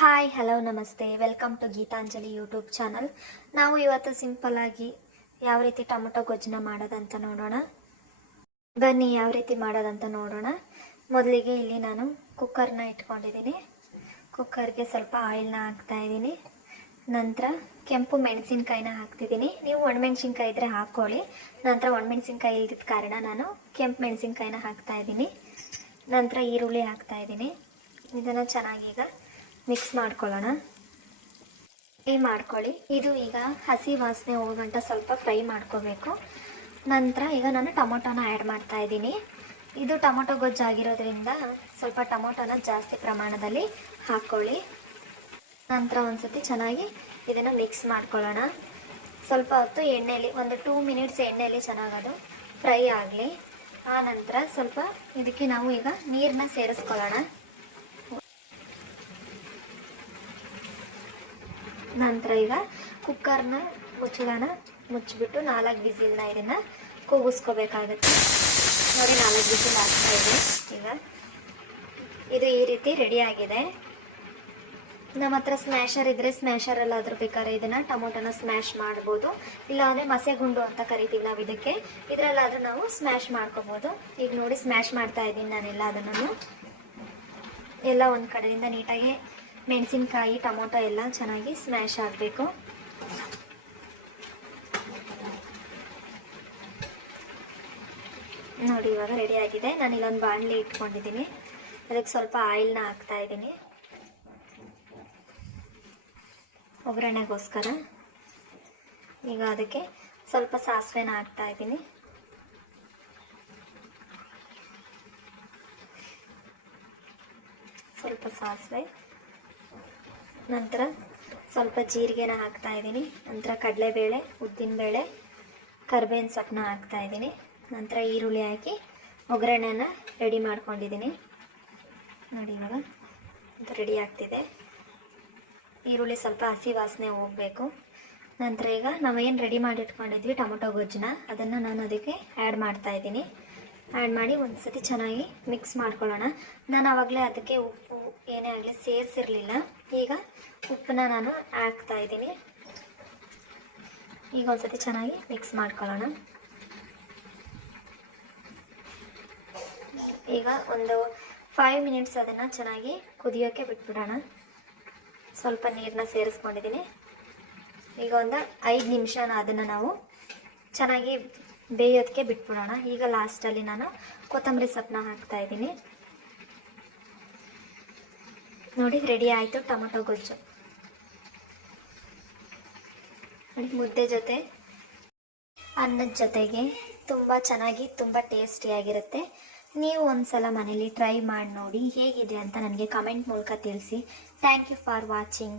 Hi hello ನಮಸ್ತೆ, welcome to Geetanjali YouTube channel. ನಾವು ಇವತ್ತು ಸಿಂಪಲ್ ಆಗಿ ಯಾವ ರೀತಿ ಟೊಮೊಟೊ ಗೊಜ್ಜನ್ನ ಮಾಡೋದಂತ ನೋಡೋಣ. ಬನ್ನಿ ಯಾವ ರೀತಿ ಮಾಡೋದಂತ ನೋಡೋಣ. ಮೊದಲಿಗೆ ಇಲ್ಲಿ ನಾನು ಕುಕ್ಕರ್ನ ಇಟ್ಕೊಂಡಿದ್ದೀನಿ. ಕುಕ್ಕರ್ಗೆ ಸ್ವಲ್ಪ ಆಯಿಲ್ನ ಹಾಕ್ತಾ ಇದ್ದೀನಿ. ನಂತರ ಕೆಂಪು ಮೆಣಸಿನ್ಕಾಯಿನ ಹಾಕ್ತಿದ್ದೀನಿ. ನೀವು ಒಣಮೆಣಸಿನ್ಕಾಯಿ ಇದ್ದರೆ ಹಾಕ್ಕೊಳ್ಳಿ. ನಂತರ ಒಣಮೆಣಸಿನ್ಕಾಯಿ ಇಲ್ದಿದ್ದ ಕಾರಣ ನಾನು ಕೆಂಪು ಮೆಣಸಿನ್ಕಾಯಿನ ಹಾಕ್ತಾ ಇದ್ದೀನಿ. ನಂತರ ಈರುಳ್ಳಿ ಹಾಕ್ತಾ ಇದ್ದೀನಿ. ಇದನ್ನು ಚೆನ್ನಾಗೀಗ ಮಿಕ್ಸ್ ಮಾಡ್ಕೊಳ್ಳೋಣ. ಫ್ರೈ ಮಾಡ್ಕೊಳ್ಳಿ. ಇದು ಈಗ ಹಸಿ ವಾಸನೆ ಹೋಗಂಟ ಸ್ವಲ್ಪ ಫ್ರೈ ಮಾಡ್ಕೋಬೇಕು. ನಂತರ ಈಗ ನಾನು ಟೊಮೊಟೊನ ಆ್ಯಡ್ ಮಾಡ್ತಾ ಇದ್ದೀನಿ. ಇದು ಟೊಮೊಟೊ ಗೊಜ್ಜಾಗಿರೋದ್ರಿಂದ ಸ್ವಲ್ಪ ಟೊಮೊಟೊನ ಜಾಸ್ತಿ ಪ್ರಮಾಣದಲ್ಲಿ ಹಾಕ್ಕೊಳ್ಳಿ. ನಂತರ ಒಂದ್ಸತಿ ಚೆನ್ನಾಗಿ ಇದನ್ನು ಮಿಕ್ಸ್ ಮಾಡ್ಕೊಳ್ಳೋಣ. ಸ್ವಲ್ಪ ಹೊತ್ತು ಎಣ್ಣೆಯಲ್ಲಿ ಒಂದು 2 ಮಿನಿಟ್ಸ್ ಎಣ್ಣೆಯಲ್ಲಿ ಚೆನ್ನಾಗದು ಫ್ರೈ ಆಗಲಿ. ಆ ನಂತರ ಸ್ವಲ್ಪ ಇದಕ್ಕೆ ನಾವು ಈಗ ನೀರನ್ನ ಸೇರಿಸ್ಕೊಳ್ಳೋಣ. ನಂತರ ಈಗ ಕುಕ್ಕರ್ನ ಮುಚ್ಚಳನ ಮುಚ್ಚಿಬಿಟ್ಟು 4 ವಿಸಿಲ್ನ ಇದನ್ನು ಕೂಗಿಸ್ಕೋಬೇಕಾಗತ್ತೆ. ನೋಡಿ 4 ವಿಸಿಲ್ ಆಗ್ತಾ ಇದೆ. ಈಗ ಇದು ಈ ರೀತಿ ರೆಡಿ ಆಗಿದೆ. ನಮ್ಮ ಹತ್ರ ಸ್ಮ್ಯಾಶರ್ ಇದ್ದರೆ ಸ್ಮ್ಯಾಶರಲ್ಲಾದರೂ ಬೇಕಾದ್ರೆ ಇದನ್ನು ಟೊಮೊಟೊನ ಸ್ಮ್ಯಾಶ್ ಮಾಡ್ಬೋದು. ಇಲ್ಲಾಂದರೆ ಮಸೆಗುಂಡು ಅಂತ ಕರಿತೀವಿ ನಾವು ಇದಕ್ಕೆ. ಇದರಲ್ಲಾದರೂ ನಾವು ಸ್ಮ್ಯಾಶ್ ಮಾಡ್ಕೋಬೋದು. ಈಗ ನೋಡಿ ಸ್ಮ್ಯಾಶ್ ಮಾಡ್ತಾ ಇದ್ದೀನಿ ನಾನೆಲ್ಲ ಅದನ್ನು. ಎಲ್ಲ ಒಂದು ಕಡೆಯಿಂದ ನೀಟಾಗಿ ಮೆಣಸಿನ್ಕಾಯಿ ಟೊಮೊಟೊ ಎಲ್ಲ ಚೆನ್ನಾಗಿ ಸ್ಮ್ಯಾಶ್ ಆಗಬೇಕು. ನೋಡಿ ಇವಾಗ ರೆಡಿ ಆಗಿದೆ. ನಾನು ಇಲ್ಲೊಂದು ಬಾಣಲಿ ಇಟ್ಕೊಂಡಿದ್ದೀನಿ. ಅದಕ್ಕೆ ಸ್ವಲ್ಪ ಆಯಿಲ್ನ ಹಾಕ್ತಾ ಇದ್ದೀನಿ ಒಗ್ಗರಣೆಗೋಸ್ಕರ. ಈಗ ಅದಕ್ಕೆ ಸ್ವಲ್ಪ ಸಾಸಿವೆನ ಹಾಕ್ತಾ ಇದ್ದೀನಿ. ಸ್ವಲ್ಪ ಸಾಸಿವೆ, ನಂತರ ಸ್ವಲ್ಪ ಜೀರಿಗೆನ ಹಾಕ್ತಾ ಇದ್ದೀನಿ. ನಂತರ ಕಡಲೆಬೇಳೆ, ಉದ್ದಿನಬೇಳೆ, ಕರಿಬೇವಿನ ಸೊಪ್ಪನ್ನ ಹಾಕ್ತಾ ಇದ್ದೀನಿ. ನಂತರ ಈರುಳ್ಳಿ ಹಾಕಿ ಒಗ್ಗರಣೆನ ರೆಡಿ ಮಾಡ್ಕೊಂಡಿದ್ದೀನಿ. ನೋಡಿ ಇವಾಗ ಇದು ರೆಡಿ ಆಗ್ತಿದೆ. ಈರುಳ್ಳಿ ಸ್ವಲ್ಪ ಹಸಿ ವಾಸನೆ ಹೋಗಬೇಕು. ನಂತರ ಈಗ ನಾವೇನು ರೆಡಿ ಮಾಡಿ ಇಟ್ಕೊಂಡಿದ್ವಿ ಟೊಮೊಟೊ ಗೊಜ್ಜನ್ನ, ಅದನ್ನು ನಾನು ಅದಕ್ಕೆ ಆ್ಯಡ್ ಮಾಡ್ತಾ ಇದ್ದೀನಿ. ಆ್ಯಡ್ ಮಾಡಿ ಒಂದು ಸತಿ ಚೆನ್ನಾಗಿ ಮಿಕ್ಸ್ ಮಾಡ್ಕೊಳ್ಳೋಣ. ನಾನು ಆವಾಗಲೇ ಅದಕ್ಕೆ ಉಪ್ಪು ಏನೇ ಆಗಲಿ ಸೇರಿಸಿರಲಿಲ್ಲ. ಈಗ ಉಪ್ಪನ್ನ ನಾನು ಹಾಕ್ತಾ ಇದ್ದೀನಿ. ಈಗ ಒಂದು ಸತಿ ಚೆನ್ನಾಗಿ ಮಿಕ್ಸ್ ಮಾಡ್ಕೊಳ್ಳೋಣ. ಈಗ ಒಂದು 5 ಮಿನಿಟ್ಸ್ ಅದನ್ನು ಚೆನ್ನಾಗಿ ಕುದಿಯೋಕ್ಕೆ ಬಿಟ್ಬಿಡೋಣ. ಸ್ವಲ್ಪ ನೀರನ್ನ ಸೇರಿಸ್ಕೊಂಡಿದ್ದೀನಿ. ಈಗ ಒಂದು 5 ನಿಮಿಷನ ಅದನ್ನು ನಾವು ಚೆನ್ನಾಗಿ ಬೇಯೋದಕ್ಕೆ ಬಿಟ್ಬಿಡೋಣ. ಈಗ ಲಾಸ್ಟಲ್ಲಿ ನಾನು ಕೊತ್ತಂಬರಿ ಸೊಪ್ಪನ್ನ ಹಾಕ್ತಾ ಇದ್ದೀನಿ. ನೋಡಿ ರೆಡಿ ಆಯಿತು ಟೊಮೊಟೊ ಗೊಜ್ಜು. ನೋಡಿ ಮುದ್ದೆ ಜೊತೆ ಅನ್ನದ ಜೊತೆಗೆ ತುಂಬ ಚೆನ್ನಾಗಿ ತುಂಬ ಟೇಸ್ಟಿಯಾಗಿರುತ್ತೆ. ನೀವು ಒಂದ್ಸಲ ಮನೇಲಿ ಟ್ರೈ ಮಾಡಿ ನೋಡಿ ಹೇಗಿದೆ ಅಂತ ನನಗೆ ಕಮೆಂಟ್ ಮೂಲಕ ತಿಳಿಸಿ. Thank you for watching.